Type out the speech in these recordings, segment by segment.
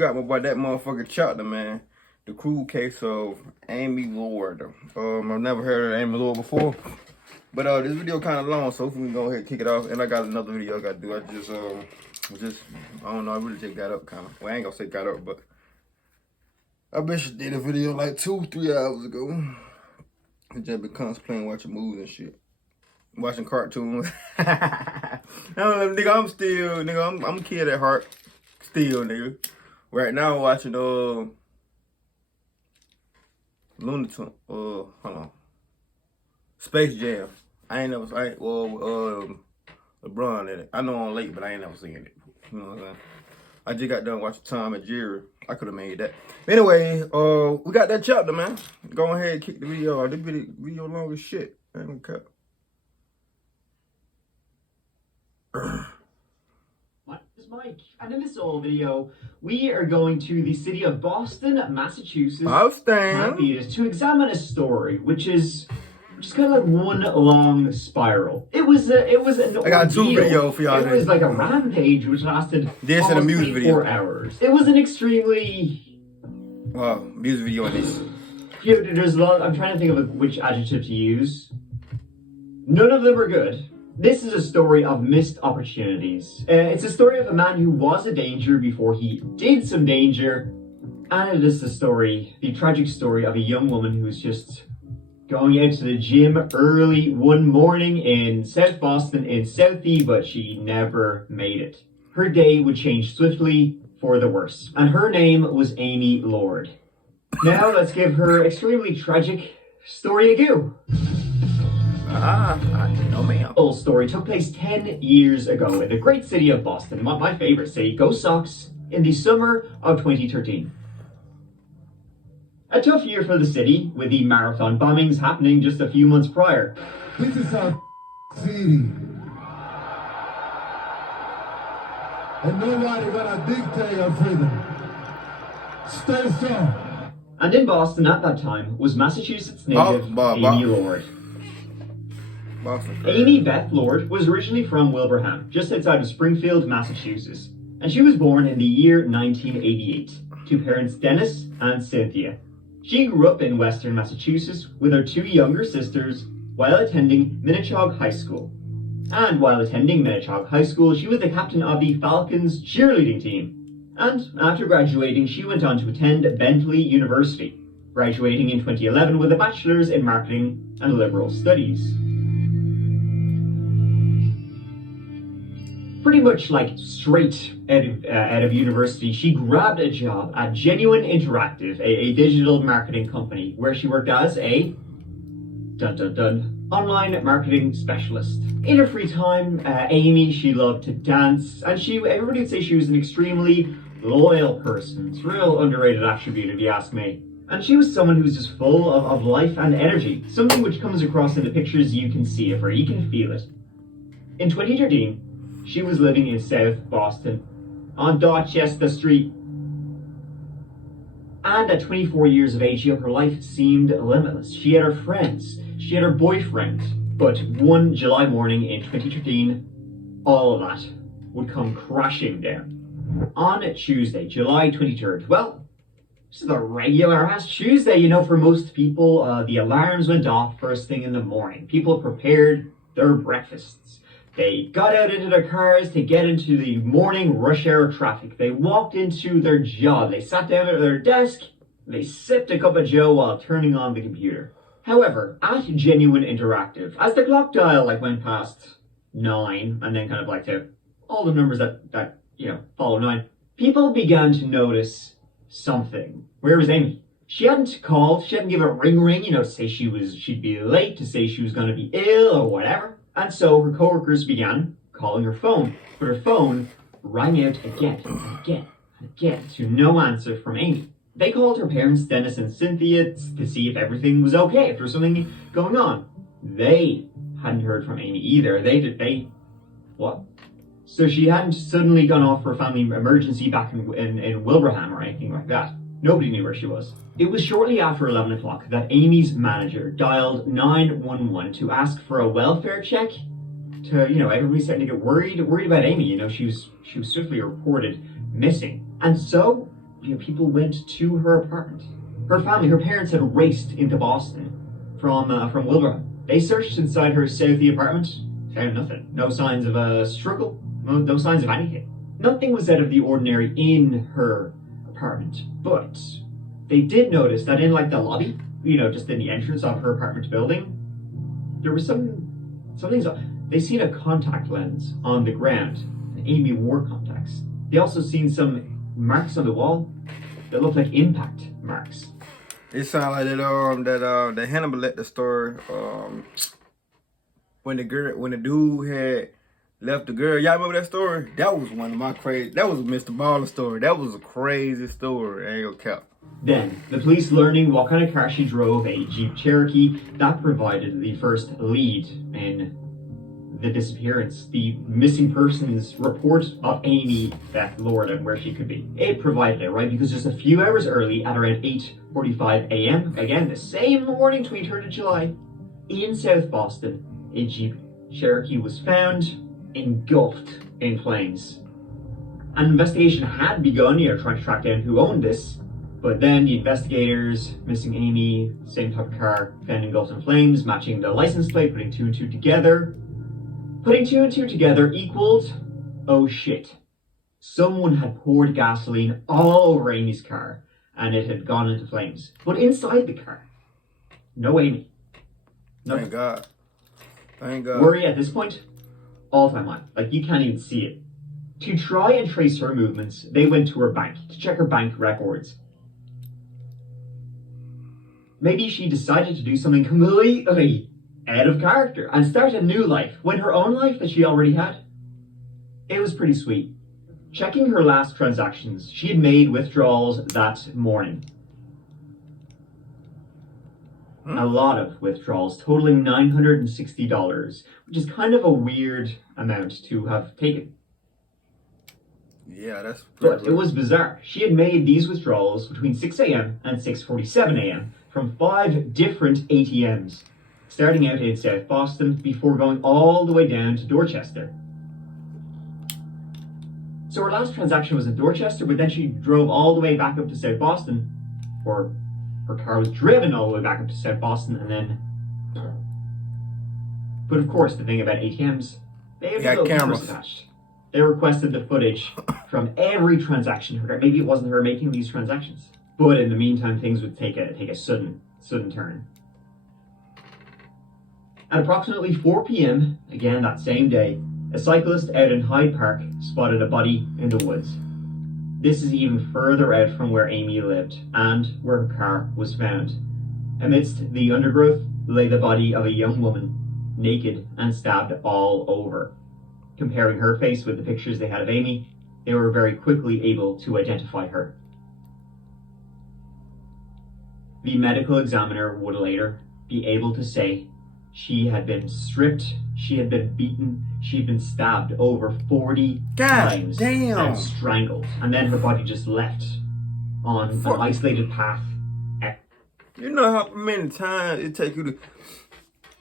got me about that motherfucking chapter, man. The cruel case of Amy Lord. I've never heard of Amy Lord before. But this video kind of long, so we can go ahead and kick it off. And I got another video I got to do. I don't know, I really just got up kind of. Well, I ain't gonna say got up, but I bet you did a video like 2-3 hours ago. I just been contemplating watching movies and shit. Watching cartoons. Nigga, I'm a kid at heart. Still, nigga. Right now I'm watching Looney Tunes. Hold on. Space Jam. LeBron in it. I know I'm late, but I ain't never seen it. You know what I'm saying? I just got done watching Tom and Jerry. I could have made that. Anyway, we got that chapter, man. Go ahead and kick the video off. This video long as shit. I ain't gonna cut. What is Mike? And in this whole video, we are going to the city of Boston, Massachusetts, to examine a story, which is kind of like one long spiral. It was an ordeal. I got 2 videos for y'all. It was like a rampage which lasted this and a music video. 4 hours. It was an extremely music video in this. There's a lot. I'm trying to think of which adjective to use. None of them are good. This is a story of missed opportunities. It's a story of a man who was a danger before he did some danger. And it is the tragic story of a young woman who was just going out to the gym early one morning in South Boston in Southie, but she never made it. Her day would change swiftly for the worse. And her name was Amy Lord. Now let's give her extremely tragic story a go. No ma'am. The whole story took place 10 years ago in the great city of Boston, my favorite city. Go Sox, in the summer of 2013. A tough year for the city, with the marathon bombings happening just a few months prior. This is our city. And nobody gonna dictate our freedom. Stay strong. And in Boston at that time was Massachusetts native Amy Lord. Amy Beth Lord was originally from Wilbraham, just outside of Springfield, Massachusetts, and she was born in the year 1988 to parents Dennis and Cynthia. She grew up in Western Massachusetts with her 2 younger sisters while attending Minnechaug High School. And while attending Minnechaug High School, she was the captain of the Falcons cheerleading team. And after graduating, she went on to attend Bentley University, graduating in 2011 with a bachelor's in marketing and liberal studies. Pretty much like straight out of university, she grabbed a job at Genuine Interactive, a digital marketing company, where she worked as a online marketing specialist. In her free time, Amy, she loved to dance, and everybody would say she was an extremely loyal person. It's a real underrated attribute if you ask me. And she was someone who was just full of life and energy, something which comes across in the pictures you can see of her, you can feel it. In 2013, she was living in South Boston, on Dorchester Street. And at 24 years of age, her life seemed limitless. She had her friends, she had her boyfriend. But one July morning in 2013, all of that would come crashing down. On Tuesday, July 23rd, well, this is a regular-ass Tuesday, for most people. The alarms went off first thing in the morning. People prepared their breakfasts. They got out into their cars to get into the morning rush hour traffic. They walked into their job. They sat down at their desk. They sipped a cup of joe while turning on the computer. However, at Genuine Interactive, as the clock dial went past 9, and then kind of to all the numbers that follow 9, people began to notice something. Where was Amy? She hadn't called. She hadn't given a ring, to say she'd be late, to say she was going to be ill or whatever. And so her coworkers began calling her phone, but her phone rang out again and again and again to no answer from Amy. They called her parents, Dennis and Cynthia, to see if everything was okay, if there was something going on. They hadn't heard from Amy either. What? So she hadn't suddenly gone off for a family emergency back in Wilbraham or anything like that. Nobody knew where she was. It was shortly after 11 o'clock that Amy's manager dialed 911 to ask for a welfare check. Everybody's starting to get worried about Amy. She was swiftly reported missing. And so people went to her apartment. Her family, her parents had raced into Boston from Wilbraham. They searched inside her Southie apartment, found nothing. No signs of a struggle, no signs of anything. Nothing was out of the ordinary in her apartment, but they did notice that in like the lobby, just in the entrance of her apartment building, there was something's up. They seen a contact lens on the ground, and Amy wore contacts. They also seen some marks on the wall that looked like impact marks. It sounded like that Hannibal let the story when the dude had left the girl. Y'all remember that story? That was one of my crazy. That was a Mr. Baller story. That was a crazy story. I ain't gonna cap. Then, the police learning what kind of car she drove, a Jeep Cherokee, that provided the first lead in the disappearance, the missing persons report of Amy Beth Lord and where she could be. It provided it, right? Because just a few hours early, at around 8:45 a.m., again, the same morning, 23rd of July, in South Boston, a Jeep Cherokee was found engulfed in flames. An investigation had begun, trying to track down who owned this, but then the investigators, missing Amy, same type of car, found engulfed in flames, matching the license plate, putting two and two together. Putting two and two together equaled, oh shit. Someone had poured gasoline all over Amy's car, and it had gone into flames. But inside the car, no Amy. Nothing. Thank God. Thank God. Worry at this point, all-time high. Like, you can't even see it. To try and trace her movements, they went to her bank to check her bank records. Maybe she decided to do something completely out of character and start a new life when her own life that she already had. It was pretty sweet. Checking her last transactions, she had made withdrawals that morning. A lot of withdrawals, totaling $960, which is kind of a weird amount to have taken. Yeah, that's... But it was bizarre. She had made these withdrawals between 6 a.m. and 6:47 a.m. from 5 different ATMs, starting out in South Boston before going all the way down to Dorchester. So her last transaction was in Dorchester, but then she drove all the way back up to South Boston, or her car was driven all the way back up to South Boston, and then... But of course, the thing about ATMs, they have cameras attached. They requested the footage from every transaction. Maybe it wasn't her making these transactions, but in the meantime, things would take a sudden turn. At approximately 4 p.m., again that same day, a cyclist out in Hyde Park spotted a body in the woods. This is even further out from where Amy lived and where her car was found. Amidst the undergrowth lay the body of a young woman, naked and stabbed all over. Comparing her face with the pictures they had of Amy, they were very quickly able to identify her. The medical examiner would later be able to say she had been stripped, she had been beaten, she had been stabbed over 40 times and strangled. And then her body just left on an isolated path. You know how many times it takes you to...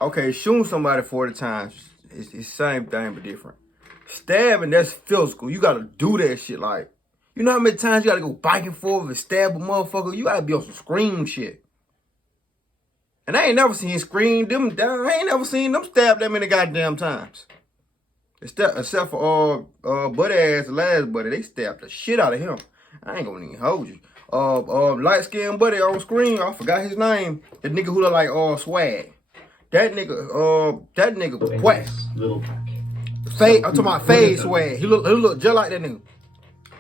Okay, shooting somebody 40 times is the same thing but different. Stabbing, that's physical. You gotta do that shit like... You know how many times you gotta go back and forth and stab a motherfucker? You gotta be on some scream shit. And I ain't never seen scream them down. I ain't never seen them stab that many goddamn times. Except for Buddy ass, the last Buddy, they stabbed the shit out of him. I ain't gonna even hold you. Light skinned Buddy on screen, I forgot his name. The nigga who look like Swag. That nigga whack. Little pack. I'm talking about Fade Swag. He look just like that nigga.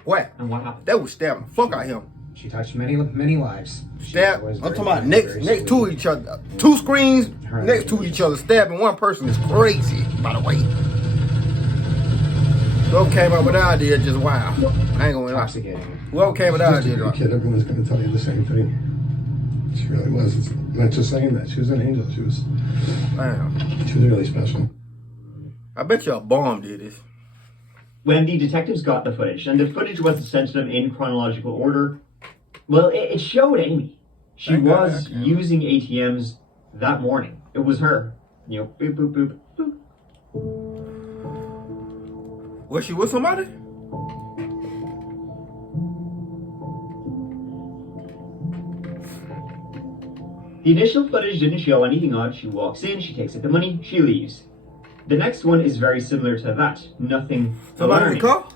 What? And what happened? That was stabbing the fuck out of him. She touched many lives. Stab. I'm talking about next to each other. 2 screens next to each other. Stabbing one person is crazy, by the way. Whoever came up with that idea just wow. I ain't gonna lie. Whoever came with that idea. Kid, everyone's gonna tell you the same thing. She really was. It's not just saying that. She was an angel. She was really special. I bet you a bomb did this. When the detectives got the footage, and the footage wasn't sent to them in chronological order, well, it showed Amy. She was using ATMs that morning. It was her. Boop, boop, boop, boop. Was she with somebody? The initial footage didn't show anything odd. She walks in, she takes out the money, she leaves. The next one is very similar to that. Nothing Somebody in the alarming. car?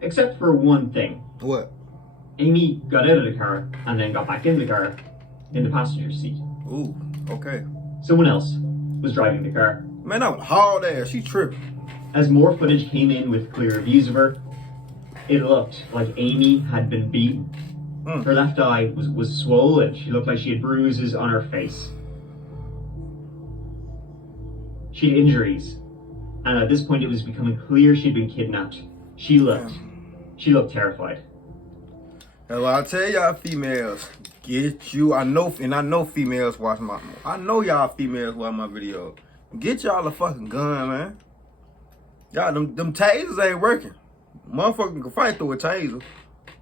Except for one thing. What? Amy got out of the car and then got back in the car in the passenger seat. Ooh, okay. Someone else was driving the car. Man, that was hard ass. She tripping. As more footage came in with clearer views of her, it looked like Amy had been beaten. Her left eye was swollen. She looked like she had bruises on her face. She had injuries. And at this point it was becoming clear she'd been kidnapped. She looked terrified. That's why I tell y'all females, get you, I know females watch I know y'all females watch my videos. Get y'all a fucking gun, man. Y'all, them tasers ain't working. Motherfucker can fight through a taser.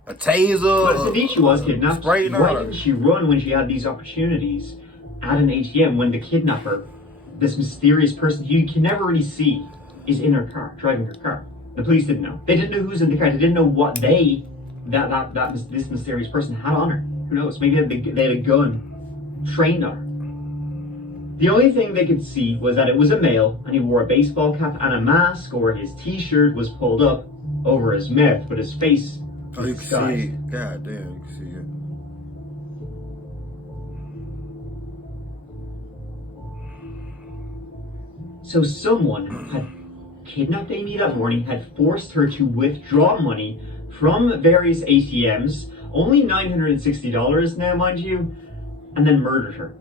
A taser. But indeed she was kidnapped. Why didn't she run when she had these opportunities at an ATM when the kidnapper, this mysterious person who you can never really see, is in her car, driving her car? The police didn't know. They didn't know who's in the car. They didn't know what this mysterious person had on her. Who knows? Maybe they had a gun trained on her. The only thing they could see was that it was a male, and he wore a baseball cap and a mask, or his t-shirt was pulled up over his mouth, but his face was You can see disguised. it. God damn, you can see it. So someone had kidnapped Amy that morning, had forced her to withdraw money from various ATMs, only $960 now, mind you, and then murdered her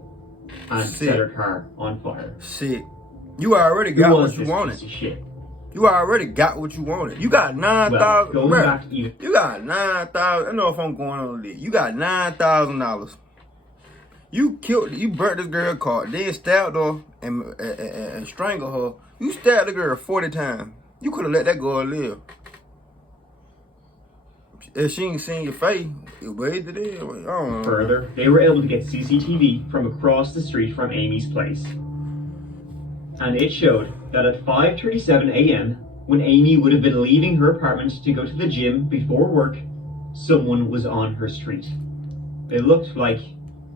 and set her car on fire. Shit. You already Who got was what you this wanted. piece of shit? You already got what you wanted. You got 9,000. Well, going back even. You got 9,000. I know if I'm going on this. You got $9,000. You burnt this girl car, then stabbed her and strangled her. You stabbed the girl 40 times. You could have let that girl live. If she ain't seen your face, it waited it in. I don't know. Further, they were able to get CCTV from across the street from Amy's place. And it showed that at 5:37 a.m., when Amy would have been leaving her apartment to go to the gym before work, someone was on her street. It looked like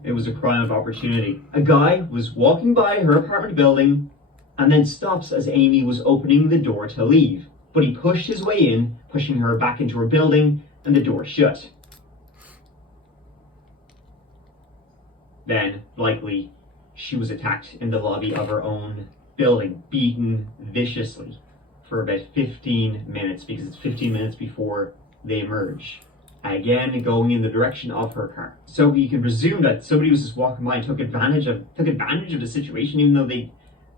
it was a crime of opportunity. A guy was walking by her apartment building and then stops as Amy was opening the door to leave. But he pushed his way in, pushing her back into her building, and the door shut. Then, likely, she was attacked in the lobby of her own building, beaten viciously for about 15 minutes, because it's 15 minutes before they emerge. Again, going in the direction of her car. So you can presume that somebody was just walking by and took advantage of the situation, even though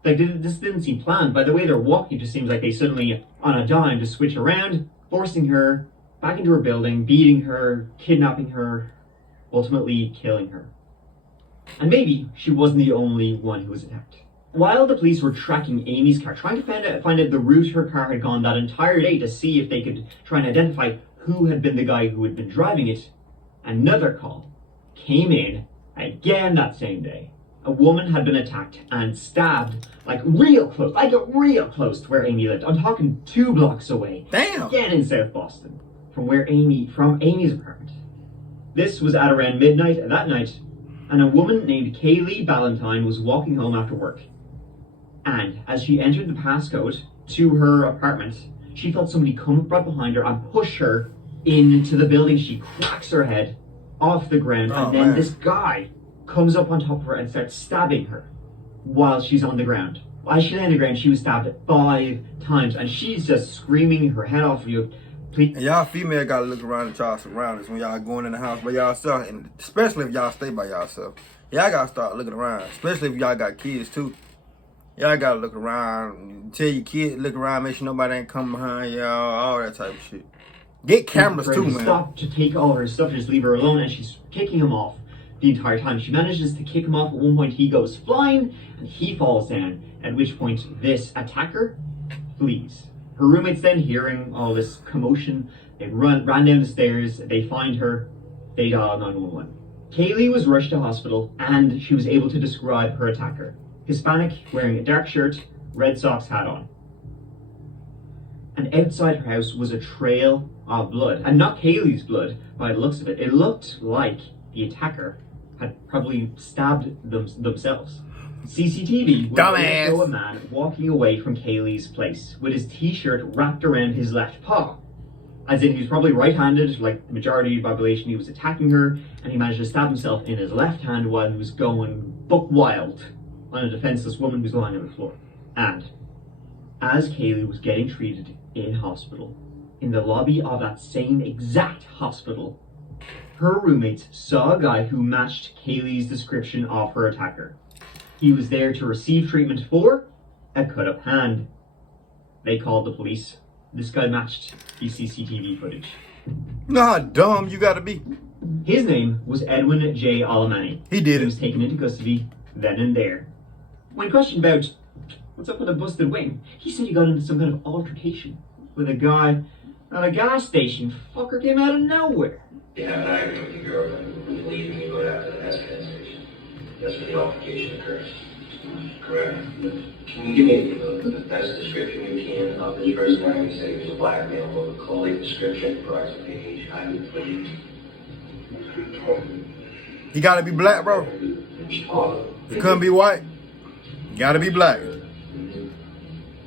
this didn't seem planned. By the way they're walking, it just seems like they suddenly, on a dime, just switch around, forcing her back into her building, beating her, kidnapping her, ultimately killing her. And maybe she wasn't the only one who was attacked. While the police were tracking Amy's car, trying to find out the route her car had gone that entire day to see if they could try and identify who had been the guy who had been driving it, another call came in again that same day. A woman had been attacked and stabbed real close to where Amy lived. I'm talking 2 blocks away. Damn. Again in South Boston, from Amy's apartment. This was at around midnight that night, and a woman named Kaylee Ballantyne was walking home after work. And as she entered the passcode to her apartment, she felt somebody come up right behind her and push her into the building. She cracks her head off the ground, and then this guy comes up on top of her and starts stabbing her while she's on the ground. As she lay on the ground, she was stabbed 5 times, and she's just screaming her head off. And y'all female gotta look around at y'all surroundings when y'all going in the house by y'allself, and especially if y'all stay by y'allself. Y'all gotta start looking around, especially if y'all got kids too. Y'all gotta look around, tell your kid, look around, make sure nobody ain't coming behind y'all, all that type of shit. Get cameras too, man. Stop to take all her stuff and just leave her alone, and she's kicking him off the entire time. She manages to kick him off. At one point he goes flying and he falls down, at which point this attacker flees. Her roommates then, hearing all this commotion, they ran down the stairs, they find her, they dial 911. Kaylee was rushed to hospital, and she was able to describe her attacker. Hispanic, wearing a dark shirt, Red Sox hat on. And outside her house was a trail of blood, and not Kaylee's blood by the looks of it. It looked like the attacker had probably stabbed themselves. CCTV would Dumbass. show a man walking away from Kaylee's place with his t-shirt wrapped around his left paw. As in, he was probably right-handed, like the majority of the population. He was attacking her, and he managed to stab himself in his left hand while he was going buck wild on a defenseless woman who was lying on the floor. And as Kaylee was getting treated in hospital, in the lobby of that same exact hospital, her roommates saw a guy who matched Kaylee's description of her attacker. He was there to receive treatment for a cut-up hand. They called the police. This guy matched the CCTV footage. Know how dumb you gotta be. His name was Edwin J. Alamani. He did He it. was taken into custody then and there. When questioned about what's up with a busted wing, he said he got into some kind of altercation with a guy at a gas station. Fucker came out of nowhere. Yeah, and I agree with you, girl. We leave and you go down to the gas station. That's where the altercation occurs. Correct. Can you give me the best description you can of this person? I know you said he was a black male, but a clothing description, approximate age, height, weight. He gotta be black, bro. He couldn't be white. Gotta be black.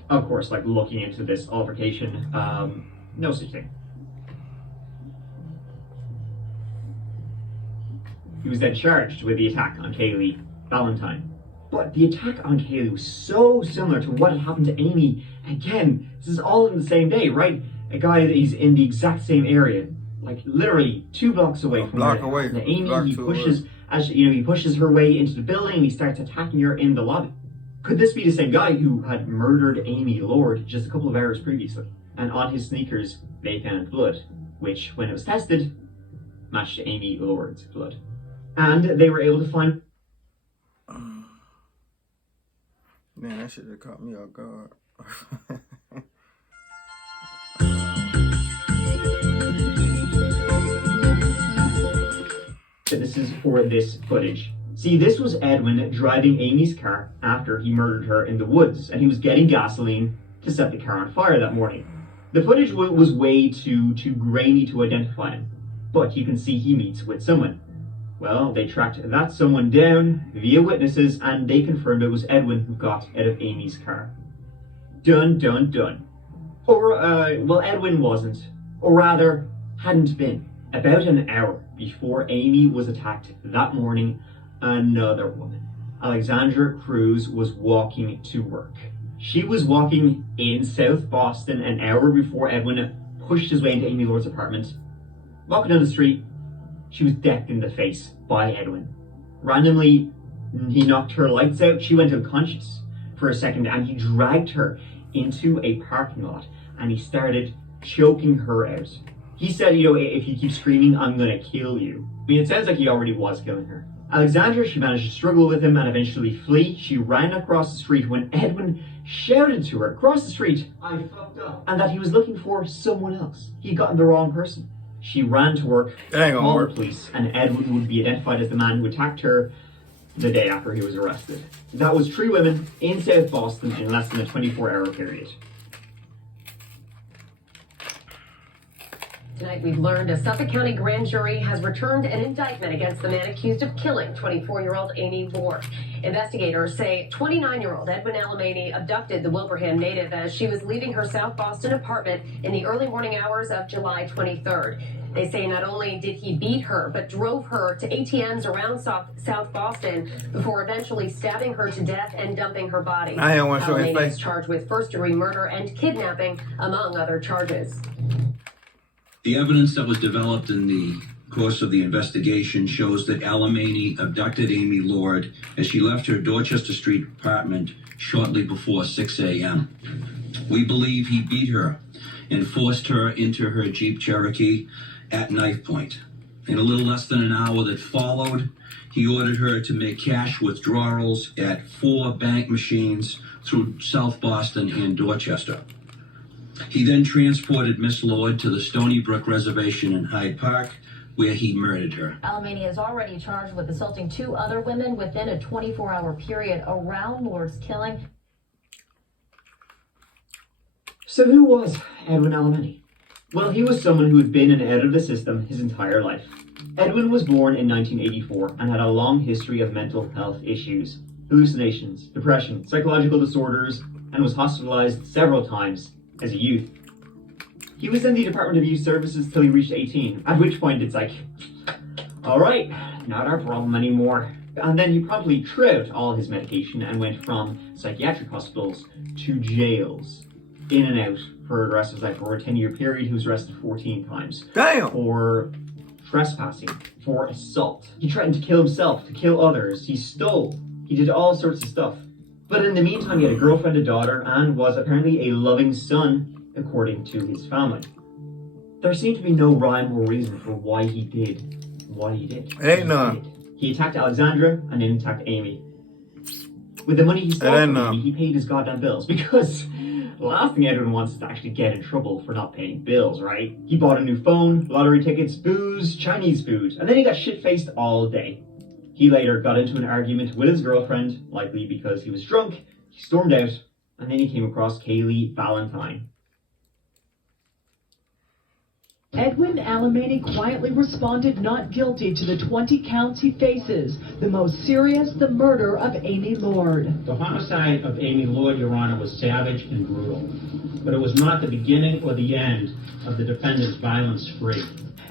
Of course, like looking into this altercation, no such thing. He was then charged with the attack on Kaylee Valentine. But the attack on Kaylee was so similar to what had happened to Amy. Again, this is all in the same day, right? A guy that he's in the exact same area, like literally 2 blocks away from block her. away. Now, Amy, Block he to pushes, as you know, he pushes her way into the building and he starts attacking her in the lobby. Could this be the same guy who had murdered Amy Lord just a couple of hours previously? And on his sneakers, they found blood, which, when it was tested, matched Amy Lord's blood. And they were able to find... Man, that shit have caught me off guard. This is for this footage. See, this was Edwin driving Amy's car after he murdered her in the woods, and he was getting gasoline to set the car on fire that morning. The footage was way too grainy to identify him, but you can see he meets with someone. Well, they tracked that someone down via witnesses, and they confirmed it was Edwin who got out of Amy's car. Dun, dun, dun. Or, well, Edwin wasn't, or rather, hadn't been. About an hour before Amy was attacked that morning, another woman, Alexandra Cruz, was walking to work. She was walking in South Boston an hour before Edwin pushed his way into Amy Lord's apartment. Walking down the street, she was decked in the face by Edwin. Randomly, he knocked her lights out. She went unconscious for a second, and he dragged her into a parking lot, and he started choking her out. He said, you know, if you keep screaming, I'm gonna kill you. I mean, it sounds like he already was killing her. Alexandra, she managed to struggle with him and eventually flee. She ran across the street when Edwin shouted to her across the street, "I fucked up," and that he was looking for someone else. He'd gotten the wrong person. She ran to work, called the police, and Edwin would be identified as the man who attacked her the day after he was arrested. That was 3 women in South Boston in less than a 24-hour period. Tonight we've learned a Suffolk County grand jury has returned an indictment against the man accused of killing 24-year-old Amy Lord. Investigators say 29-year-old Edwin Alamani abducted the Wilbraham native as she was leaving her South Boston apartment in the early morning hours of July 23rd. They say not only did he beat her, but drove her to ATMs around South Boston before eventually stabbing her to death and dumping her body. I don't want to show his Alamani face. is charged with first-degree murder and kidnapping, among other charges. The evidence that was developed in the course of the investigation shows that Alamani abducted Amy Lord as she left her Dorchester Street apartment shortly before 6 a.m. We believe he beat her and forced her into her Jeep Cherokee at knife point. In a little less than an hour that followed, he ordered her to make cash withdrawals at 4 bank machines through South Boston and Dorchester. He then transported Miss Lord to the Stony Brook Reservation in Hyde Park, where he murdered her. Alamani is already charged with assaulting 2 other women within a 24-hour period around Lord's killing. So who was Edwin Alamani? Well, he was someone who had been in and out of the system his entire life. Edwin was born in 1984 and had a long history of mental health issues, hallucinations, depression, psychological disorders, and was hospitalized several times as a youth. He was in the Department of Youth Services till he reached 18, at which point it's like, all right, not our problem anymore. And then he promptly tripped all his medication and went from psychiatric hospitals to jails, in and out for the rest of his life. Over a 10-year period, he was arrested 14 times. Damn! For trespassing, for assault. He threatened to kill himself, to kill others. He stole. He did all sorts of stuff. But in the meantime, he had a girlfriend, a daughter, and was apparently a loving son, according to his family. There seemed to be no rhyme or reason for why he did what he did. Ain't none. He attacked Alexandra and then attacked Amy. With the money he stole from Amy, he paid his goddamn bills, because the last thing Edwin wants is to actually get in trouble for not paying bills, right? He bought a new phone, lottery tickets, booze, Chinese food, and then he got shit-faced all day. He later got into an argument with his girlfriend, likely because he was drunk. He stormed out, and then he came across Kaylee Valentine. Edwin Alamany quietly responded not guilty to the 20 counts he faces. The most serious, the murder of Amy Lord. The homicide of Amy Lord, Your Honor, was savage and brutal, but it was not the beginning or the end of the defendant's violence spree.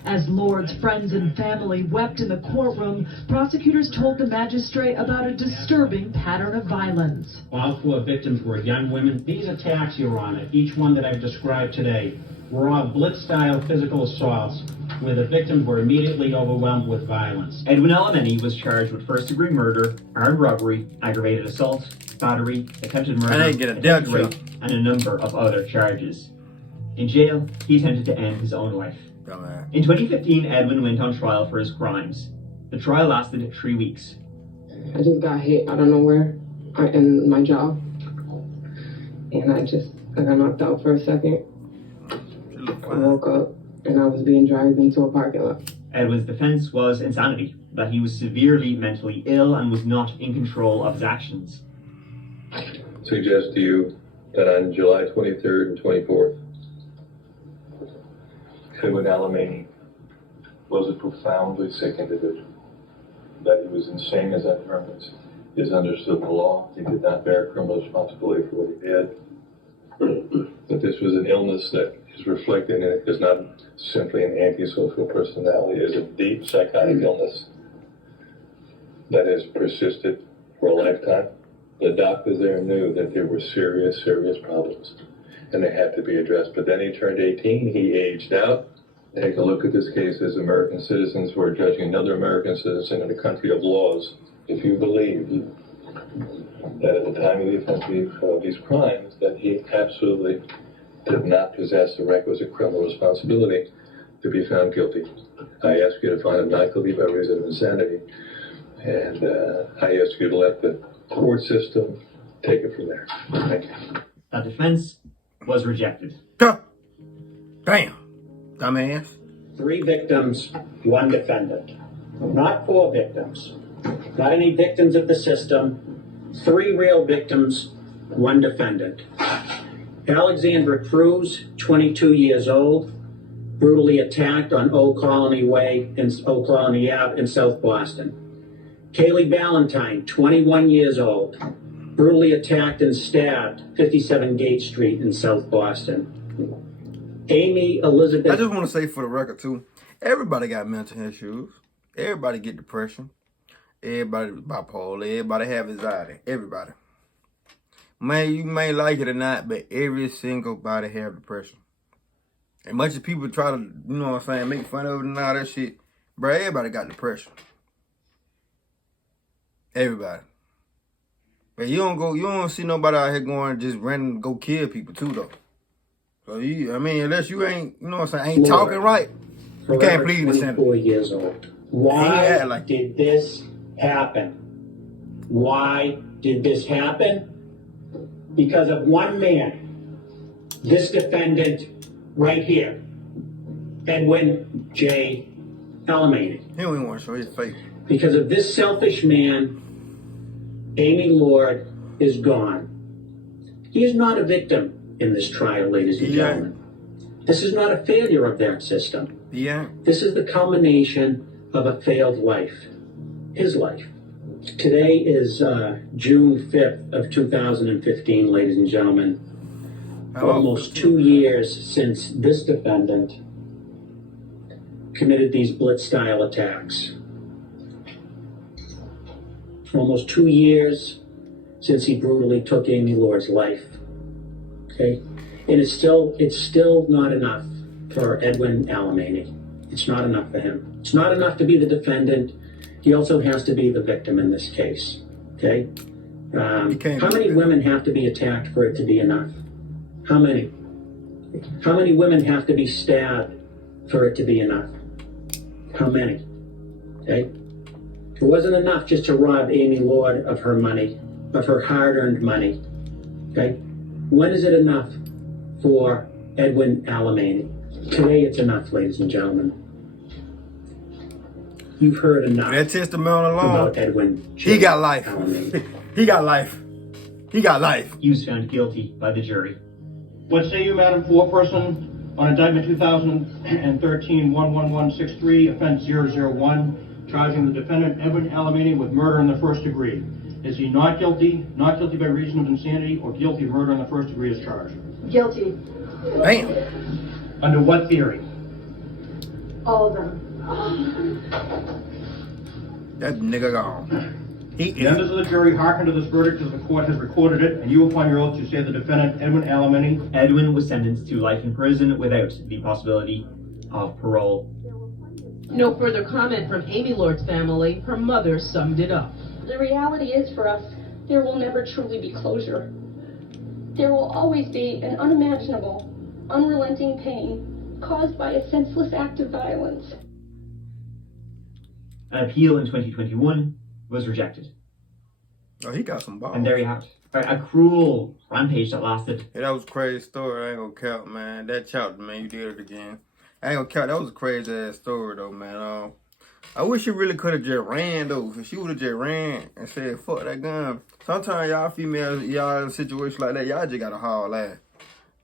As Lord's friends and family wept in the courtroom, prosecutors told the magistrate about a disturbing pattern of violence. All four victims were young women. These attacks, Your Honor, each one that I've described today, were all blitz-style physical assaults where the victims were immediately overwhelmed with violence. Edwin Alamany was charged with first-degree murder, armed robbery, aggravated assault, battery, attempted murder, attempted rape, and a number of other charges. In jail, he attempted to end his own life. In 2015, Edwin went on trial for his crimes. The trial lasted 3 weeks. I just got hit out of nowhere in my jaw, and I got knocked out for a second. I woke up and I was being dragged into a parking lot. Edwin's defense was insanity, that he was severely mentally ill and was not in control of his actions. Suggest to you that on July 23rd and 24th, Edwin Alamany was a profoundly sick individual. That he was insane as that term is understood the law. He did not bear criminal responsibility for what he did. That this was an illness that is reflected in it is not simply an antisocial personality. It is a deep psychotic illness that has persisted for a lifetime. The doctors there knew that there were serious problems, and they had to be addressed. But then he turned 18, he aged out. Take a look at this case as American citizens who are judging another American citizen in a country of laws. If you believe that at the time of the offense of these crimes, that he absolutely did not possess the requisite criminal responsibility to be found guilty, I ask you to find him not guilty by reason of insanity, and I ask you to let the court system take it from there. Thank you. That defense was rejected. Damn. Dumbass. 3 victims, 1 defendant. Not 4 victims. Not any victims of the system. 3 real victims, 1 defendant. Alexandra Cruz, 22 years old, brutally attacked on Old Colony Way and Old Colony Ave in South Boston. Kaylee Valentine, 21 years old, brutally attacked and stabbed 57 Gate Street in South Boston. Amy Elizabeth. I just want to say for the record too, everybody got mental issues. Everybody get depression. Everybody bipolar. Everybody have anxiety. Everybody. Man, you may like it or not, but every single body have depression. And much as people try to, you know what I'm saying, make fun of it and all that shit, bro, everybody got depression. Everybody. But you don't see nobody out here going just random go kill people too though. So unless you ain't, you know what I'm saying, ain't talking right, you can't plead the sentence. 24 years old. Why did this happen? Why did this happen? Because of one man, this defendant right here, Edwin J. Alamany. He don't even want to show his face. Because of this selfish man, Amy Lord is gone. He is not a victim in this trial, ladies and gentlemen. This is not a failure of that system. Yeah. This is the culmination of a failed life, his life. Today is June 5th of 2015, ladies and gentlemen. Almost 2 years since this defendant committed these blitz-style attacks. Almost 2 years since he brutally took Amy Lord's life. Okay? And it's still not enough for Edwin Alemany. It's not enough for him. It's not enough to be the defendant. He also has to be the victim in this case. Okay? How many women have to be attacked for it to be enough? How many? How many women have to be stabbed for it to be enough? How many? Okay? It wasn't enough just to rob Amy Lord of her money, of her hard-earned money. Okay? When is it enough for Edwin Alemany? Today it's enough, ladies and gentlemen. You've heard enough. That testimony alone, about Edwin. He got life. He got life. He got life. He was found guilty by the jury. What say you, Madam Foreperson, on indictment 2013-11163, offense 001, charging the defendant Edwin Alemany with murder in the first degree? Is he not guilty by reason of insanity, or guilty of murder in the first degree as charged? Guilty. Bam. Under what theory? All of them. That nigga gone. The members of the jury hearken to this verdict as the court has recorded it, and you, upon your oath, to say the defendant, Edwin Alemany. Edwin was sentenced to life in prison without the possibility of parole. No further comment from Amy Lord's family. Her mother summed it up. The reality is, for us, there will never truly be closure. There will always be an unimaginable, unrelenting pain caused by a senseless act of violence. An appeal in 2021 was rejected. Oh, he got some balls. And there you have it. A cruel rampage that lasted. Yeah, that was a crazy story. I ain't gonna count, man. That chapter, man, you did it again. I ain't gonna count. That was a crazy ass story, though, man. I wish she really could have just ran, though. If she would have just ran and said, fuck that gun. Sometimes y'all females, y'all in a situation like that, y'all just gotta haul ass.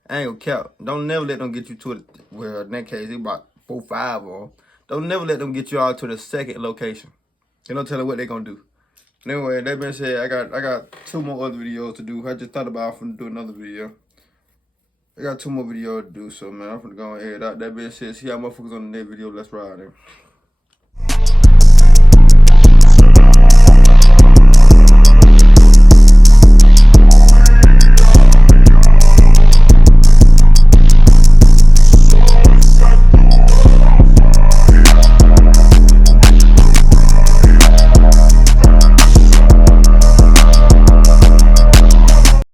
I ain't gonna count. Don't never let them get you to the, well, in that case, it about 4, 5 of them. Don't never let them get you all to the second location. They don't tell them what they gonna do. Anyway, that being said, I got 2 more other videos to do. I just thought about I'm finna do another video. I got 2 more videos to do, so man, I'm finna go ahead out. That being said, see y'all motherfuckers on the next video. Let's ride in.